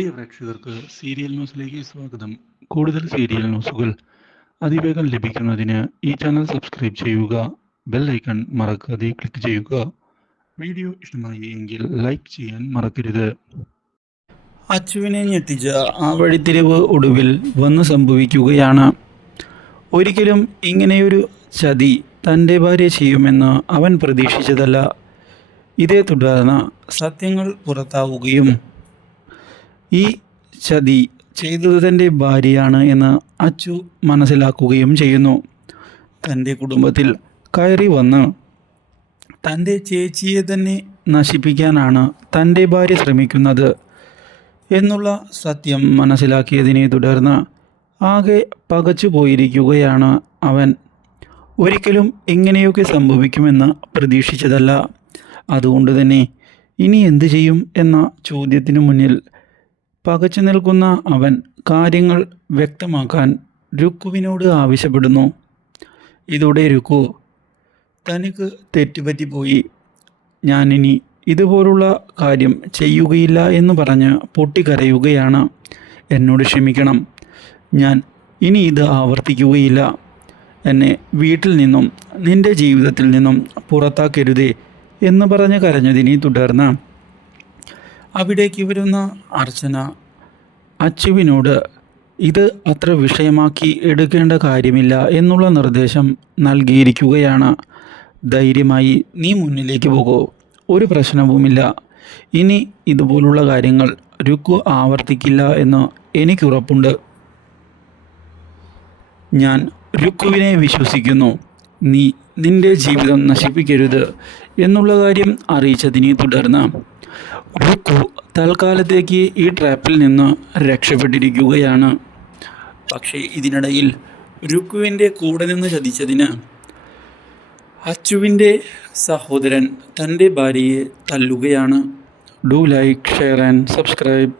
പ്രിയ പ്രേക്ഷകർക്ക് സീരിയൽ ന്യൂസിലേക്ക് സ്വാഗതം. കൂടുതൽ സീരിയൽ ന്യൂസുകൾ അതിവേഗം ലഭിക്കുന്നതിന് ഈ ചാനൽ സബ്സ്ക്രൈബ് ചെയ്യുക ബെൽ ഐക്കൺ മറക്കാതെ ക്ലിക്ക് ചെയ്യുക. വീഡിയോ ഇഷ്ടമായി എങ്കിൽ ലൈക്ക് ചെയ്യാൻ മറക്കരുത്. അച്ചുവിനെ ഞെട്ടിച്ച ആ വഴിത്തിരിവ് ഒടുവിൽ വന്ന് സംഭവിക്കുകയാണ്. ഒരിക്കലും ഇങ്ങനെയൊരു ചതി തന്റെ ഭാര്യ ചെയ്യുമെന്ന് അവൻ പ്രതീക്ഷിച്ചതല്ല. ഇതേ തുടർന്ന് സത്യങ്ങൾ പുറത്താവുകയും ഈ ചതി ചെയ്തത് തന്റെ ഭാര്യയാണ് എന്ന് അച്ചു മനസ്സിലാക്കുകയും ചെയ്യുന്നു. തന്റെ കുടുംബത്തിൽ കയറി വന്ന് തന്റെ ചേച്ചിയെ തന്നെ നശിപ്പിക്കാനാണ് തന്റെ ഭാര്യ ശ്രമിക്കുന്നത് എന്നുള്ള സത്യം മനസ്സിലാക്കിയതിനെ തുടർന്ന് ആകെ പകച്ചു പോയിരിക്കുകയാണ് അവൻ. ഒരിക്കലും ഇങ്ങനെയൊക്കെ സംഭവിക്കുമെന്ന് പ്രതീക്ഷിച്ചതല്ല. അതുകൊണ്ട് തന്നെ ഇനി എന്തു ചെയ്യും എന്ന ചോദ്യത്തിനു മുന്നിൽ പകച്ചു നിൽക്കുന്ന അവൻ കാര്യങ്ങൾ വ്യക്തമാക്കാൻ രുക്കുവിനോട് ആവശ്യപ്പെടുന്നു. ഇതോടെ രുക്കു തനിക്ക് തെറ്റുപറ്റിപ്പോയി ഞാനിനി ഇതുപോലുള്ള കാര്യം ചെയ്യുകയില്ല എന്ന് പറഞ്ഞ് പൊട്ടിക്കരയുകയാണ്. എന്നോട് ക്ഷമിക്കണം. ഞാൻ ഇനി ഇത് ആവർത്തിക്കുകയില്ല. എന്നെ വീട്ടിൽ നിന്നും നിന്റെ ജീവിതത്തിൽ നിന്നും പുറത്താക്കരുതേ എന്ന് പറഞ്ഞ് കരഞ്ഞതിനെ തുടർന്ന് അവിടേക്ക് വരുന്ന അർച്ചന അച്ചുവിനോട് ഇത് അത്ര വിഷയമാക്കി എടുക്കേണ്ട കാര്യമില്ല എന്നുള്ള നിർദ്ദേശം നൽകിയിരിക്കുകയാണ്. ധൈര്യമായി നീ മുന്നിലേക്ക് പോകൂ ഒരു പ്രശ്നവുമില്ല. ഇനി ഇതുപോലുള്ള കാര്യങ്ങൾ രുക്കു ആവർത്തിക്കില്ല എന്ന് എനിക്കുറപ്പുണ്ട്. ഞാൻ രുക്കുവിനെ വിശ്വസിക്കുന്നു. നീ നിന്റെ ജീവിതം നശിപ്പിക്കരുത് എന്നുള്ള കാര്യം അറിയിച്ചതിനെ തുടർന്ന് റുക്കു തൽക്കാലത്തേക്ക് ഈ ട്രാപ്പിൽ നിന്ന് രക്ഷപ്പെട്ടിരിക്കുകയാണ്. പക്ഷേ ഇതിനിടയിൽ രുക്കുവിന്റെ കൂടെ നിന്ന് ചതിച്ചതിന് അച്ചുവിന്റെ സഹോദരൻ തന്റെ ഭാര്യയെ തല്ലുകയാണ്. Do like share and subscribe